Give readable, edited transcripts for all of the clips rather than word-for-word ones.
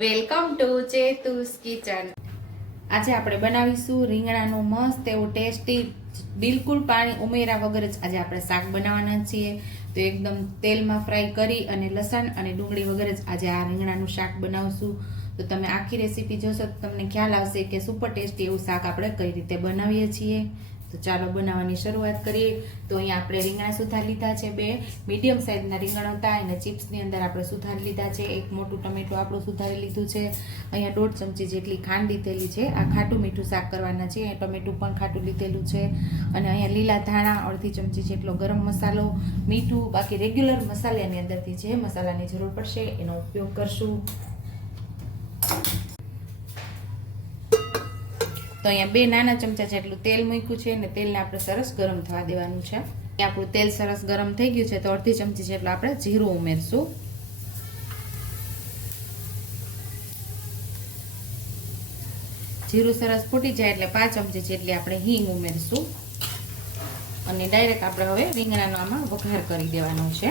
Welcome to ચેતુસ kitchen. આજે આપણે બનાવીશું રીંગણાનું મસ્ત એવું ટેસ્ટી બિલકુલ પાણી ઉમેર્યા વગર જ આજે આપણે શાક બનાવવાના છીએ। તો એકદમ તેલમાં ફ્રાય કરી અને લસણ અને ડુંગળી વગર જ આજે આ રીંગણાનું શાક બનાવશું। તો તમે આખી રેસીપી જોશો તો તમને ખ્યાલ આવશે કે સુપર ટેસ્ટી એવું શાક આપણે કઈ રીતે બનાવીએ છીએ। તો ચાલો બનાવવાની શરૂઆત કરીએ। તો અહીંયા આપણે રીંગણા સુધારી લીધા છે, 2 મીડિયમ સાઇઝના રીંગણ હતા અને ચિપ્સની અંદર આપણે સુધારી લીધા છે। એક મોટું ટમેટું આપણું સુધારી લીધું છે। અહીંયા 1.5 ચમચી જેટલી ખાંડ લીધેલી છે। આ ખાટું મીઠું શાક કરવાના છે। અહીંયા ટમેટું પણ ખાટું લીધેલું છે અને અહીંયા લીલા ધાણા અડધી ચમચી જેટલો ગરમ મસાલો, મીઠું, બાકી રેગ્યુલર મસાલાની અંદરથી જે મસાલાની જરૂર પડશે એનો ઉપયોગ કરશું। તો અહીંયા 2 નાના ચમચા જેટલું તેલ મૂક્યું છે અને તેલને આપણે સરસ ગરમ થવા દેવાનું છે। આપણું તેલ સરસ ગરમ થઈ ગયું છે તો અડધી ચમચી જેટલું આપણે જીરું ઉમેરશું। જીરું સરસ ફૂટી જાય એટલે 5 ચમચી જેટલી આપણે હિંગ ઉમેરશું અને ડાયરેક્ટ આપણે હવે રીંગણાનો આમાં વઘાર કરી દેવાનો છે।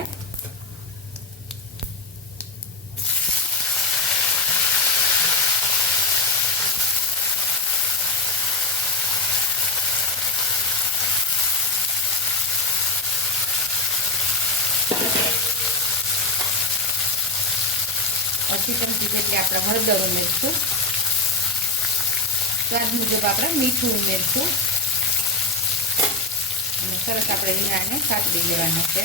અડધી ચમચી જેટલી આપણે હળદર ઉમેરશું, સ્વાદ મુજબ આપણે મીઠું ઉમેરશું અને સરસ આપણે રીંગણાને સાતળી લેવાના છે।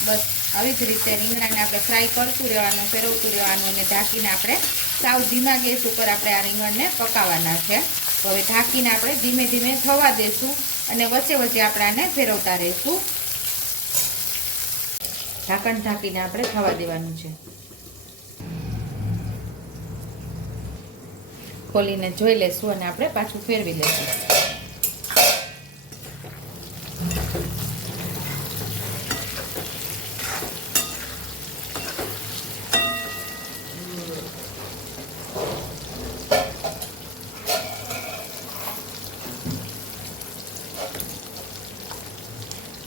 બસ આવી જ રીતે રીંગણાને આપણે ફ્રાય કરતું રહેવાનું, ફેરવતું રહેવાનું અને ઢાંકીને આપણે સાવ ધીમા ગેસ ઉપર આપણે આ રીંગણને પકાવવાના છે। તો હવે ઢાંકીને આપણે ધીમે ધીમે થવા દેશું અને વચ્ચે વચ્ચે આપણે આને ફેરવતા રહીશું। ઢાંકણ ઢાંકીને આપણે થવા દેવાનું છે। ખોલીને જોઈ લેશું અને આપણે પાછું ફેરવી લેશું।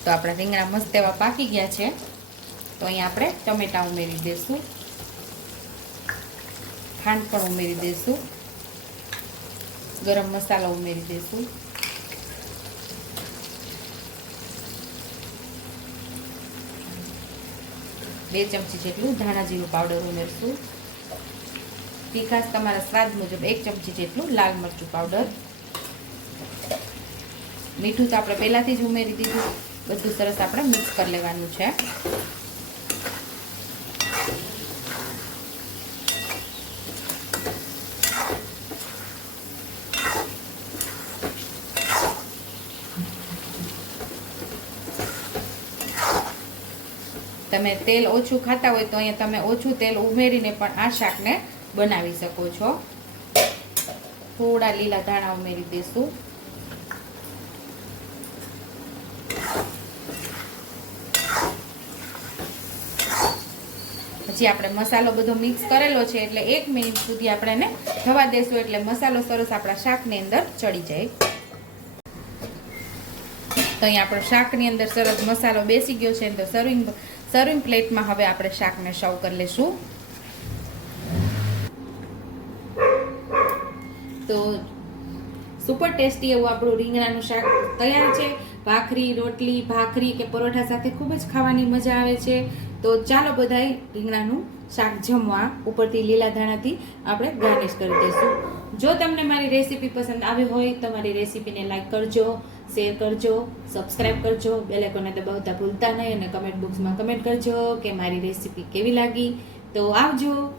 તો આપણા રીંગણા મસ્ત એવા પાકી ગયા છે। તો અહીંયા આપણે ટમેટા ઉમેરી દઈશું, ખાંડ પણ ઉમેરી દઈશું, ગરમ મસાલો ઉમેરી દઈશું, બે ચમચી જેટલું ધાણા જીરું પાવડર ઉમેરશું, તીખાશ તમારા સ્વાદ મુજબ 1 ચમચી જેટલું લાલ મરચું પાવડર, મીઠું તો આપણે પહેલાથી જ ઉમેરી દીધું। બધું સરસ આપણે મિક્સ કરી લેવાનું છે। તમે તેલ ઓછું ખાતા હોય તો અહીંયા તમે ઓછું તેલ ઉમેરીને પણ આ શાકને બનાવી શકો છો। થોડા લીલા ધાણા ઉમેરી દઈશું, પછી આપણે મસાલો બધો મિક્સ કરેલો છે એટલે 1 મિનિટ સુધી આપણે એને થવા દેશું એટલે મસાલો સરસ આપણા શાકની અંદર ચડી જાય। તો અહીંયા આપણા શાકની અંદર સરસ મસાલો બેસી ગયો છે તો સર્વિંગ પ્લેટમાં હવે આપણે શાકને સર્વ કરી લેશું। તો સુપર ટેસ્ટી એવું આપણું રીંગણાનું શાક તૈયાર છે। ભાખરી, રોટલી, ભાખરી કે પરોઠા સાથે ખૂબ જ ખાવાની મજા આવે છે। તો ચાલો બધાય રીંગણાનું શાક જમવા ઉપરથી લીલા ધાણાથી આપણે ગાર્નિશ કરી દઈશું। જો તમને મારી રેસીપી પસંદ આવી હોય તો મારી રેસીપીને લાઈક કરજો, શેર કરજો, સબસ્ક્રાઈબ કરજો, બેલ આઇકોનને દબાવતા ભૂલતા નહીં અને કમેન્ટ બોક્સમાં કમેન્ટ કરજો કે મારી રેસીપી કેવી લાગી। તો આવજો।